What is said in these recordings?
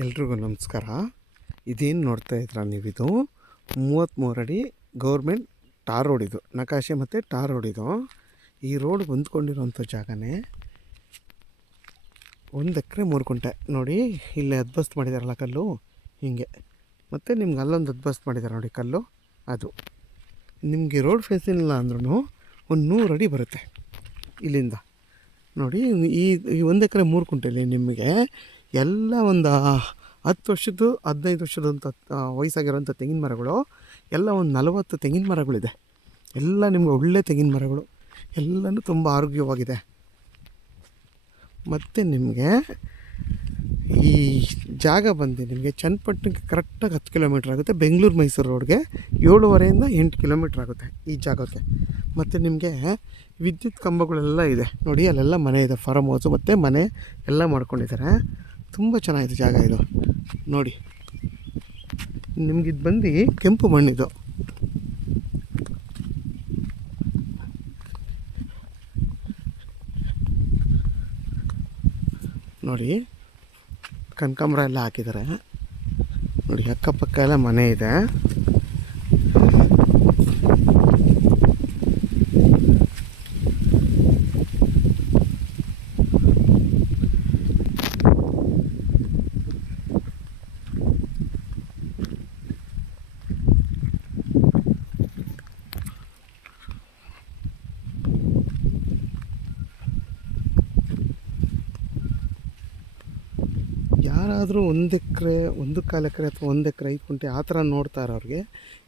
ಎಲ್ರಿಗೂ ನಮಸ್ಕಾರ. ಇದೇನು ನೋಡ್ತಾ ಇದ್ದೀರಾ ನೀವಿದು 33 ಅಡಿ ಗೌರ್ಮೆಂಟ್ ಟಾರ್ ರೋಡ್. ಇದು ನಕಾಶೆ ಮತ್ತು ಟಾರ್ ರೋಡ್. ಇದು ಈ ರೋಡ್ ಹೊಂದ್ಕೊಂಡಿರೋಂಥ ಜಾಗನೇ 1 ಎಕರೆ 3 ಗುಂಟೆ. ನೋಡಿ ಇಲ್ಲಿ ಅದ್ಬಸ್ತ್ ಮಾಡಿದಾರಲ್ಲ ಕಲ್ಲು ಹೀಗೆ, ಮತ್ತು ನಿಮ್ಗೆ ಅಲ್ಲೊಂದು ಅದ್ಬಸ್ತ್ ಮಾಡಿದ್ದಾರೆ ನೋಡಿ ಕಲ್ಲು. ಅದು ನಿಮಗೆ ರೋಡ್ ಫೇಸಿಲ್ಲ ಅಂದ್ರೂ ಒಂದು 100 ಅಡಿ ಬರುತ್ತೆ ಇಲ್ಲಿಂದ. ನೋಡಿ ಈ 1 ಎಕರೆ 3 ಗುಂಟೆಯಲ್ಲಿ ನಿಮಗೆ ಎಲ್ಲ ಒಂದು 10 ವರ್ಷದ್ದು 15 ವರ್ಷದಂಥ ವಯಸ್ಸಾಗಿರೋಂಥ ತೆಂಗಿನ ಮರಗಳು ಎಲ್ಲ ಒಂದು 40 ತೆಂಗಿನ ಮರಗಳಿದೆ. ಎಲ್ಲ ನಿಮ್ಗೆ ಒಳ್ಳೆ ತೆಂಗಿನ ಮರಗಳು, ಎಲ್ಲನೂ ತುಂಬ ಆರೋಗ್ಯವಾಗಿದೆ. ಮತ್ತು ನಿಮಗೆ ಈ ಜಾಗ ಬಂದು ನಿಮಗೆ ಚನ್ನಪಟ್ಟಣಕ್ಕೆ ಕರೆಕ್ಟಾಗಿ 10 ಕಿಲೋಮೀಟ್ರ್ ಆಗುತ್ತೆ. ಬೆಂಗಳೂರು ಮೈಸೂರು ರೋಡ್ಗೆ 7.5 ಇಂದ 8 ಕಿಲೋಮೀಟ್ರ್ ಆಗುತ್ತೆ ಈ ಜಾಗಕ್ಕೆ. ಮತ್ತು ನಿಮಗೆ ವಿದ್ಯುತ್ ಕಂಬಗಳೆಲ್ಲ ಇದೆ ನೋಡಿ, ಅಲ್ಲೆಲ್ಲ ಮನೆ ಇದೆ, ಫಾರಮ್ ಹೌಸು ಮತ್ತು ಮನೆ ಎಲ್ಲ ಮಾಡ್ಕೊಂಡಿದ್ದಾರೆ. ತುಂಬ ಚೆನ್ನಾಗಿದೆ ಜಾಗ ಇದು. ನೋಡಿ ನಿಮಗಿದು ಬಂದು ಕೆಂಪು ಮಣ್ಣಿದು. ನೋಡಿ ಕನಕಾಂಬರ ಎಲ್ಲ ಹಾಕಿದ್ದಾರೆ. ನೋಡಿ ಅಕ್ಕಪಕ್ಕ ಎಲ್ಲ ಮನೆ ಇದೆ. ಯಾರಾದರೂ 1 ಎಕರೆ 1.25 ಎಕರೆ ಅಥವಾ 1 ಎಕರೆ 5 ಗುಂಟೆ ಆ ಥರ ನೋಡ್ತಾ ಇರೋರಿಗೆ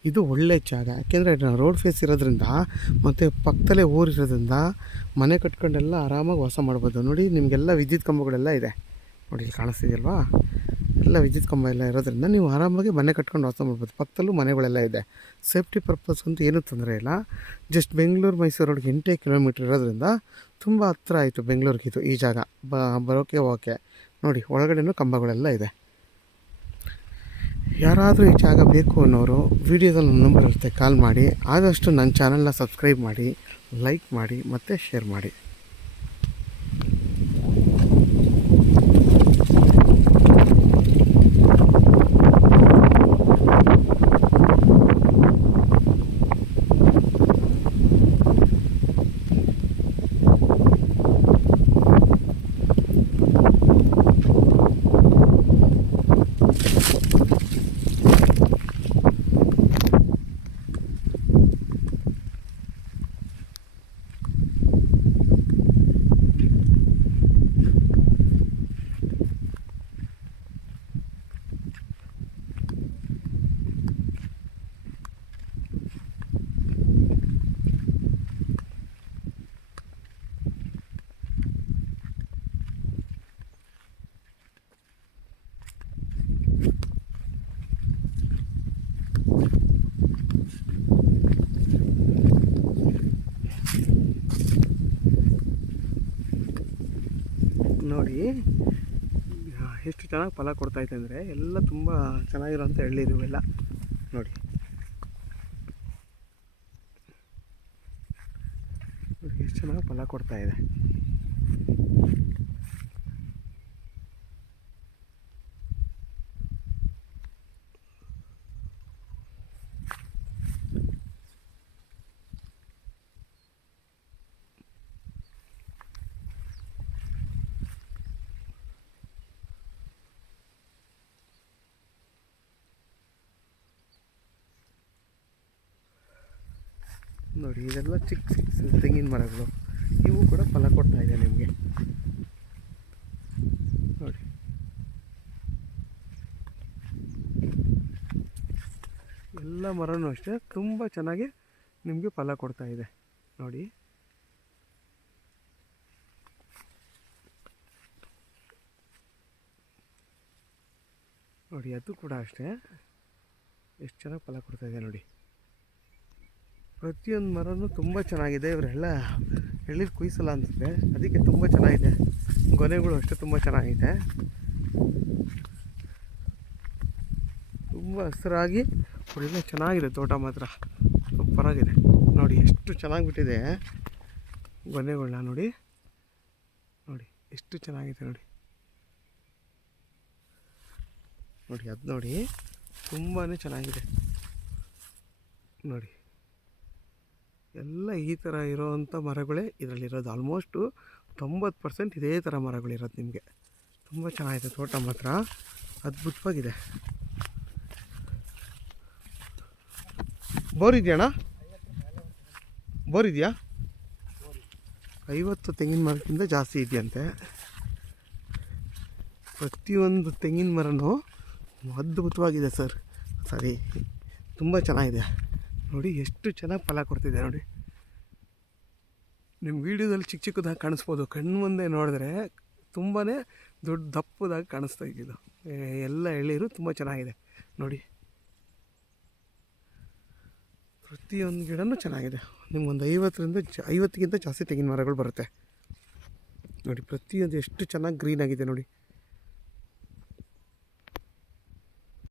ಇದು ಒಳ್ಳೆ ಜಾಗ. ಯಾಕೆಂದರೆ ರೋಡ್ ಫೇಸ್ ಇರೋದ್ರಿಂದ ಮತ್ತು ಪಕ್ಕದಲ್ಲೇ ಊರಿರೋದ್ರಿಂದ ಮನೆ ಕಟ್ಕೊಂಡೆಲ್ಲ ಆರಾಮಾಗಿ ವಾಸ ಮಾಡ್ಬೋದು. ನೋಡಿ ನಿಮಗೆಲ್ಲ ವಿದ್ಯುತ್ ಕಂಬಗಳೆಲ್ಲ ಇದೆ ನೋಡಿ, ಇಲ್ಲಿ ಕಾಣಿಸ್ತಿದೆಯಲ್ವಾ, ಎಲ್ಲ ವಿದ್ಯುತ್ ಕಂಬ ಎಲ್ಲ ಇರೋದ್ರಿಂದ ನೀವು ಆರಾಮಾಗಿ ಮನೆ ಕಟ್ಕೊಂಡು ವಾಸ ಮಾಡ್ಬೋದು. ಪಕ್ಕದಲ್ಲೂ ಮನೆಗಳೆಲ್ಲ ಇದೆ. ಸೇಫ್ಟಿ ಪರ್ಪಸ್ ಅಂತೂ ಏನೂ ತೊಂದರೆ ಇಲ್ಲ. ಜಸ್ಟ್ ಬೆಂಗಳೂರು ಮೈಸೂರು ರೋಡ್ಗೆ 8 ಕಿಲೋಮೀಟ್ರ್ ಇರೋದ್ರಿಂದ ತುಂಬ ಹತ್ತಿರ ಆಯಿತು ಬೆಂಗಳೂರಿಗೆ ಇದು ಈ ಜಾಗ ಬರೋಕ್ಕೆ ಹೋಗೋಕ್ಕೆ. ನೋಡಿ ಒಳಗಡೆನೂ ಕಂಬಗಳೆಲ್ಲ ಇದೆ. ಯಾರಾದರೂ ಈ ಜಾಗ ಬೇಕು ಅನ್ನೋರು ವಿಡಿಯೋದಲ್ಲಿ ನನ್ನ ನಂಬರ್ ಇರುತ್ತೆ, ಕಾಲ್ ಮಾಡಿ. ಆದಷ್ಟು ನನ್ನ ಚಾನಲ್ನ ಸಬ್ಸ್ಕ್ರೈಬ್ ಮಾಡಿ, ಲೈಕ್ ಮಾಡಿ ಮತ್ತು ಶೇರ್ ಮಾಡಿ. ನೋಡಿ ಎಷ್ಟು ಚೆನ್ನಾಗಿ ಫಲ ಕೊಡ್ತಾಯಿದೆ ಅಂದರೆ, ಎಲ್ಲ ತುಂಬ ಚೆನ್ನಾಗಿರೋಂಥ ಎಳ್ಳಿರುವೆಲ್ಲ ನೋಡಿ. ಎಷ್ಟು ಚೆನ್ನಾಗಿ ಫಲ ಕೊಡ್ತಾಯಿದೆ. ನೋಡಿ ಇದೆಲ್ಲ ಚಿಕ್ಕ ಚಿಕ್ಕ ತೆಂಗಿನ ಮರಗಳು, ಇವು ಕೂಡ ಫಲ ಕೊಡ್ತಾ ಇದೆ ನಿಮಗೆ. ನೋಡಿ ಎಲ್ಲ ಮರನೂ ಅಷ್ಟೇ ತುಂಬ ಚೆನ್ನಾಗಿ ನಿಮಗೆ ಫಲ ಕೊಡ್ತಾ ಇದೆ. ನೋಡಿ ನೋಡಿ ಅದು ಕೂಡ ಅಷ್ಟೇ ಎಷ್ಟು ಚೆನ್ನಾಗಿ ಫಲ ಕೊಡ್ತಾ ಇದೆ ನೋಡಿ. ಪ್ರತಿಯೊಂದು ಮರನೂ ತುಂಬ ಚೆನ್ನಾಗಿದೆ. ಇವರೆಲ್ಲ ಎಳ್ನೀರು ಕುಯ್ಸಲ್ಲ ಅನಿಸುತ್ತೆ, ಅದಕ್ಕೆ ತುಂಬ ಚೆನ್ನಾಗಿದೆ. ಗೊನೆಗಳು ಅಷ್ಟೇ ತುಂಬ ಚೆನ್ನಾಗಿದೆ, ತುಂಬ ಹಸಿರಾಗಿ ಒಳ್ಳೆ ಚೆನ್ನಾಗಿದೆ ತೋಟ ಮಾತ್ರ ಸೂಪರಾಗಿದೆ. ನೋಡಿ ಎಷ್ಟು ಚೆನ್ನಾಗಿ ಬಿಟ್ಟಿದೆ ಗೊನೆಗಳನ್ನ ನೋಡಿ, ನೋಡಿ ಎಷ್ಟು ಚೆನ್ನಾಗಿದೆ ನೋಡಿ. ನೋಡಿ ಅದು ನೋಡಿ ತುಂಬಾ ಚೆನ್ನಾಗಿದೆ ನೋಡಿ. ಎಲ್ಲ ಈ ಥರ ಇರೋವಂಥ ಮರಗಳೇ ಇದರಲ್ಲಿರೋದು. ಆಲ್ಮೋಸ್ಟು 90% ಇದೇ ಥರ ಮರಗಳಿರೋದು ನಿಮಗೆ. ತುಂಬ ಚೆನ್ನಾಗಿದೆ ತೋಟ ಮಾತ್ರ, ಅದ್ಭುತವಾಗಿದೆ. ಬೋರ್ ಇದೆಯಣ್ಣ? ಬೋರ್ ಇದೆಯಾ? 50 ತೆಂಗಿನ ಮರಕ್ಕಿಂತ ಜಾಸ್ತಿ ಇದೆಯಂತೆ. ಪ್ರತಿಯೊಂದು ತೆಂಗಿನ ಮರನೂ ಅದ್ಭುತವಾಗಿದೆ ಸರ್. ಸರಿ, ತುಂಬ ಚೆನ್ನಾಗಿದೆ ನೋಡಿ. ಎಷ್ಟು ಚೆನ್ನಾಗಿ ಫಲ ಕೊಡ್ತಿದೆ ನೋಡಿ. ನಿಮ್ಮ ವೀಡಿಯೋದಲ್ಲಿ ಚಿಕ್ಕ ಚಿಕ್ಕದಾಗಿ ಕಾಣಿಸ್ಬೋದು, ಕಣ್ಣು ಮುಂದೆ ನೋಡಿದ್ರೆ ತುಂಬಾ ದೊಡ್ಡ ದಪ್ಪದಾಗಿ ಕಾಣಿಸ್ತಾ ಇದ್ದಿದ್ದು. ಎಲ್ಲ ಎಳೀರು ತುಂಬ ಚೆನ್ನಾಗಿದೆ ನೋಡಿ. ಪ್ರತಿಯೊಂದು ಗಿಡನೂ ಚೆನ್ನಾಗಿದೆ. ನಿಮ್ಗೊಂದು 50ಗಿಂತ ಜಾಸ್ತಿ ತೆಂಗಿನ ಮರಗಳು ಬರುತ್ತೆ ನೋಡಿ. ಪ್ರತಿಯೊಂದು ಎಷ್ಟು ಚೆನ್ನಾಗಿ ಗ್ರೀನ್ ಆಗಿದೆ ನೋಡಿ.